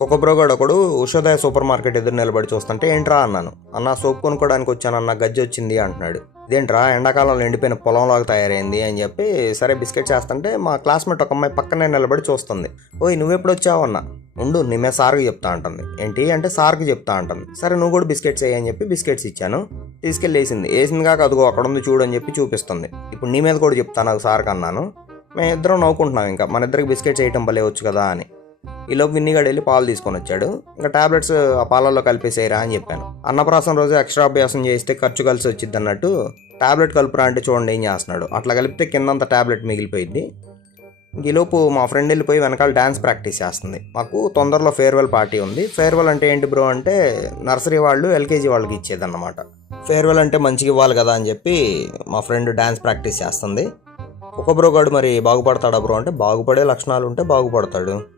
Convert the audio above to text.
కుక్కబ్రోగాడు ఒకడు Ushodaya super market ఎదురు నిలబడి చూస్తుంటే ఏంట్రా అన్నాను. అన్న సోప్ కొనుక్కోడానికి వచ్చానన్న గజ్జి వచ్చింది అంటున్నాడు. ఇదేంట్రా ఎండాకాలంలో ఎండిపోయిన పొలంలాగా తయారైంది అని చెప్పి సరే బిస్కెట్ చేస్తుంటే మా క్లాస్మేట్ ఒక అమ్మాయి పక్కనే నిలబడి చూస్తుంది. ఓయ్ నువ్వెప్పుడు వచ్చావు అన్న. ఉండు నిమే సార్కి చెప్తా అంటుంది. ఏంటి అంటే సార్కి చెప్తా అంటుంది. సరే నువ్వు కూడా బిస్కెట్స్ వేయని చెప్పి బిస్కెట్స్ ఇచ్చాను. తీసుకెళ్ళి వేసింది కాక అదిగో అక్కడ ఉంది చూడు అని చెప్పి చూపిస్తుంది. ఇప్పుడు నీ మీద కూడా చెప్తాను నాకు సార్కి అన్నాను. మేము ఇద్దరం నవ్వుకుంటున్నాం, ఇంకా మన ఇద్దరికి బిస్కెట్స్ వేయటం భలే వచ్చు కదా అని. ఈలోపు విన్నిగాడు వెళ్ళి పాలు తీసుకొని వచ్చాడు. ఇంకా టాబ్లెట్స్ ఆ పాలల్లో కలిపేసేయరా అని చెప్పాను. అన్నప్రాసం రోజు ఎక్స్ట్రా అభ్యాసం చేస్తే ఖర్చు కలిసి వచ్చింది అన్నట్టు టాబ్లెట్ కలుపురా అంటే చూడండి ఏం చేస్తున్నాడు. అట్లా కలిపితే కిందంత టాబ్లెట్ మిగిలిపోయింది. ఈలోపు మా ఫ్రెండ్ వెళ్ళిపోయి వెనకాల డ్యాన్స్ ప్రాక్టీస్ చేస్తుంది. మాకు తొందరలో ఫేర్వెల్ పార్టీ ఉంది. ఫేర్వెల్ అంటే ఏంటి బ్రో అంటే నర్సరీ వాళ్ళు ఎల్కేజీ వాళ్ళకి ఇచ్చేదన్నమాట. ఫేర్వెల్ అంటే మంచిగా ఇవ్వాలి కదా అని చెప్పి మా ఫ్రెండ్ డ్యాన్స్ ప్రాక్టీస్ చేస్తుంది. ఒక బ్రోగాడు మరి బాగుపడతాడా బ్రో అంటే బాగుపడే లక్షణాలు ఉంటే బాగుపడతాడు.